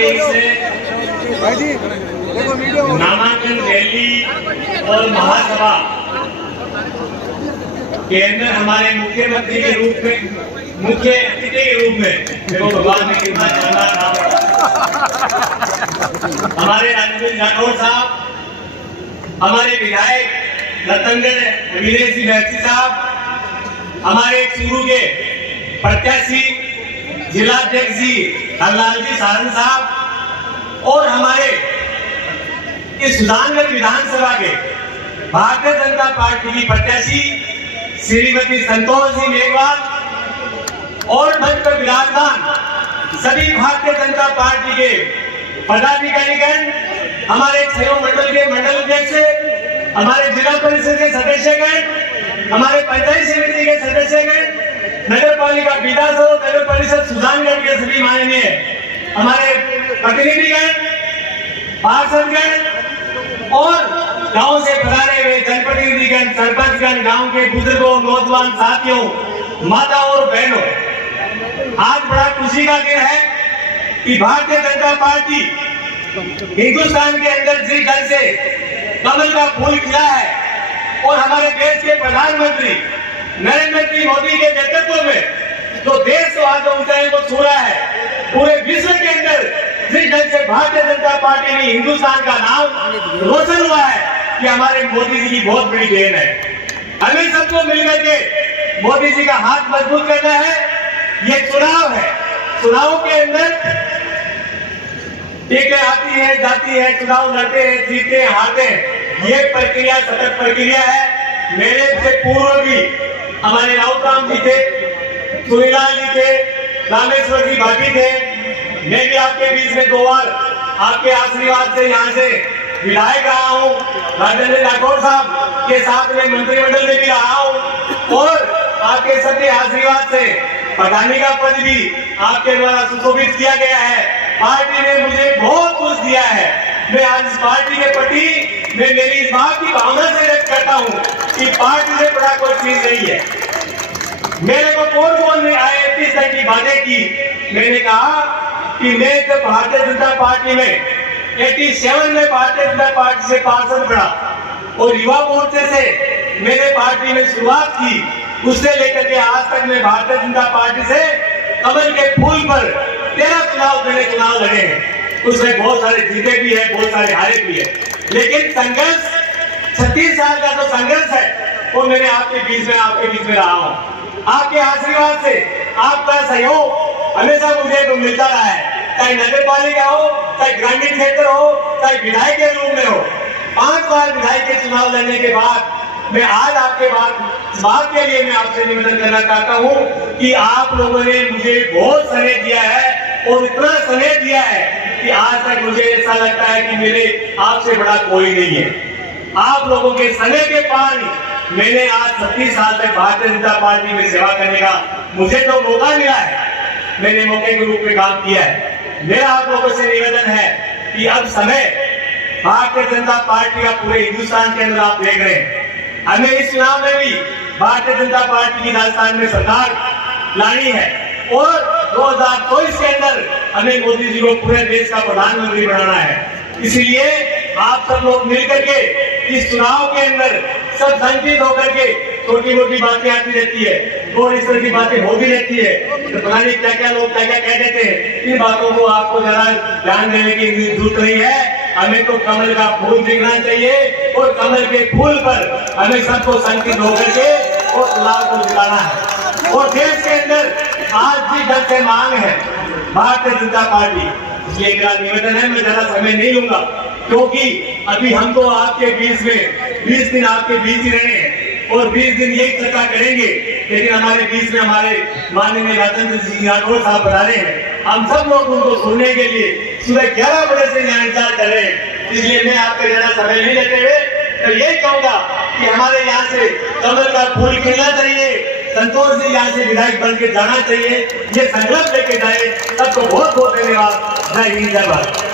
के इस नामांकन रैली और महासभा के अंदर हमारे मुख्यमंत्री के रूप में, मुख्य अतिथि के रूप में देखो भगवान ने कितना चंगा था। हमारे राजेंद्र राठौर साहब, हमारे विधायक रतनगढ़ विजय सिंह महर्षि साहब, हमारे चूरू के प्रत्याशी जिलाध्यक्ष जी हरलाल जी सारंग साहब और हमारे इस सुजानगढ़ विधानसभा के भारतीय जनता पार्टी की प्रत्याशी श्रीमती संतोष जी मेघवाल और मंच पर विराजमान सभी भारतीय जनता पार्टी के पदाधिकारीगण, हमारे सहयोग मंडल के मंडल अध्यक्ष, हमारे जिला परिषद के सदस्यगण, हमारे पंचायत समिति के सदस्यगण, नगर पालिका विधायक और नगर परिषद सुजानगढ़ के सभी माननीय हमारे प्रतिनिधिगण, पार्षदगण और गांव से पधारे हुए जनप्रतिनिधिगण, सरपंचगण, गांव के बुजुर्गों, नौजवान साथियों, माताओं और बहनों, आज बड़ा खुशी का दिन है कि भारतीय जनता पार्टी हिंदुस्तान के अंदर जिस ढंग से कमल का फूल खिला है और हमारे देश के प्रधानमंत्री नरेंद्र मोदी के नेतृत्व में जो देश आज ऊंचाई को छू रहा है, पूरे विश्व के अंदर जिस ढंग से भारतीय जनता पार्टी ने हिंदुस्तान का नाम रोशन हुआ है, कि हमारे मोदी जी की बहुत बड़ी देन है। हमें सबको मिलकर के मोदी जी का हाथ मजबूत करना है। ये चुनाव है, चुनाव के अंदर टीकें आती है जाती है, चुनाव लड़ते हैं, जीते हारते हैं, ये प्रक्रिया सतत प्रक्रिया है। मेरे से पूर्व भी हमारे राउत जी थे, सुनीलाल जी थे, रामेश्वर जी भाटी थे, मैं भी आपके बीच में 2 बार आपके आशीर्वाद से यहाँ से विधायक रहा हूँ, राजेंद्र राठौर साहब के साथ में मंत्रिमंडल में भी रहा हूँ और आपके सभी आशीर्वाद से प्रधानी का पद भी आपके द्वारा सुशोभित किया गया है। पार्टी ने मुझे बहुत कुछ दिया है। मैं आज इस पार्टी के प्रति मैं मेरी इस बात की भावना से व्यक्त करता हूँ कि पार्टी से बड़ा कोई चीज नहीं है। मेरे को कौन में आए 31 तक की बातें की, मैंने कहा कि मैं जब भारतीय जनता पार्टी में 87 में भारतीय जनता पार्टी से पार्षद बना और युवा मोर्चे से मैंने पार्टी में शुरुआत की, उससे लेकर के आज तक मैं भारतीय जनता पार्टी से कमल के फूल पर 13 चुनाव लड़े हैं। उसमें बहुत सारे जीते भी है, बहुत सारे हारे भी है, लेकिन संघर्ष 36 साल का जो संघर्ष है वो मैंने आपके बीच में रहा हूँ। आपके आशीर्वाद से आपका सहयोग हमेशा मुझे मिलता रहा है, चाहे नगर पालिका हो, चाहे ग्रामीण क्षेत्र हो, चाहे विधायक के रूप में हो। 5 बार विधायक के चुनाव लड़ने के बाद मैं आज आपके बात के लिए मैं आपसे निवेदन करना चाहता हूँ कि आप लोगों ने मुझे बहुत स्नेह दिया है और इतना स्नेह दिया है कि आज तक मुझे ऐसा लगता है कि मेरे आपसे बड़ा कोई नहीं है। आप लोगों के स्नेह के पानी मैंने आज 36 साल तक भारतीय जनता पार्टी में सेवा करने का मुझे जो मौका मिला है, मैंने मौके के रूप में काम किया है। मेरा आप लोगों से निवेदन है कि अब समय भारतीय जनता पार्टी का पूरे हिंदुस्तान के अंदर आप देख रहे हैं, हमें इस चुनाव में भी भारतीय जनता पार्टी की राजस्थान में सरकार लानी है और 2024 के अंदर हमें मोदी जी को पूरे देश का प्रधानमंत्री बनाना है। इसलिए आप सब लोग मिलकर के इस चुनाव के अंदर सब संचित होकर के, छोटी मोटी बातें आती रहती है, और इस तरह की बातें होती रहती है, तो पता नहीं क्या क्या लोग क्या क्या कह देते हैं। इन बातों को आपको जरा ध्यान देने की जरूरत नहीं है। हमें तो कमल का फूल दिखना चाहिए और कमल के फूल पर हमें सबको संचित होकर के और चुनाव को जिताना है। और देश के अंदर आज भी ढंग से मांग है भारतीय जनता पार्टी, इसलिए मेरा निवेदन है, मैं ज्यादा समय नहीं लूंगा क्योंकि अभी हम तो आपके बीच में 20 दिन आपके बीच ही रहे हैं और 20 दिन यही चर्चा करेंगे, लेकिन हमारे बीच में हमारे माननीय राजेंद्र सिंह राठौर साहब बता रहे हैं, हम सब लोग उनको सुनने के लिए सुबह 11 बजे से यहाँ इंतजार कर रहे हैं। इसलिए मैं आपका ज्यादा समय नहीं लेते हुए तो यही कहूंगा कि हमारे यहाँ से कमल का फूल खिलना चाहिए, संतोष जी यहाँ से विधायक बन के जाना चाहिए, ये संकल्प लेके जाए। सबको बहुत बहुत धन्यवाद। जय हिंद, जय भारत।